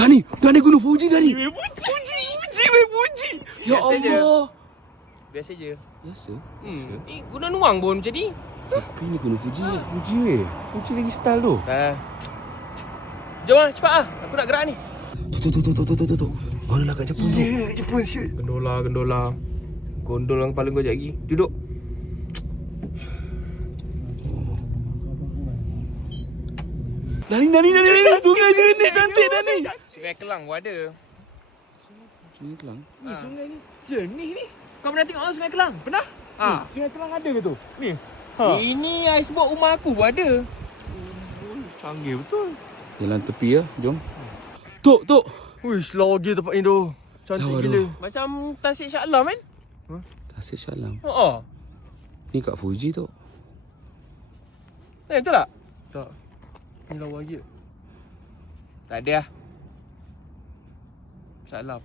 Dah ni Gunung Fuji dah ni. Puji. Ya Biasa je. Allah. Biasa je. Biasa. Ni Gunung Nuang pun macam ni. Tapi ni Gunung Fuji. Fuji weh. Fuji lagi style tu. Jom lah, cepat lah. Aku nak gerak ni. Tu. Gondola kat Jepun tu. Jepun siut. Gondola. Gondol yang kepala kau sekejap lagi. Duduk. Dah ni. Sungai je ni. Cantik dah ni. Sungai Kelang pun ada. Sungai Kelang. Ni sungai ni jernih ni. Kau pernah tengok Sungai Kelang? Pernah? Ha. Sungai Kelang ada ke tu? Ni. Ini icebox rumah aku pun ada. Canggih betul. Jalan tepi ya. Jom. Tok. Uish, lawa gila tempat ni tu. Cantik Lawa gila. Macam Tasik Shah Alam kan? Tasik Shah Alam. Ni kat Fuji tu. Betul tak? Tak. Ni lawa gila. Tak ada lah. Shah Alam.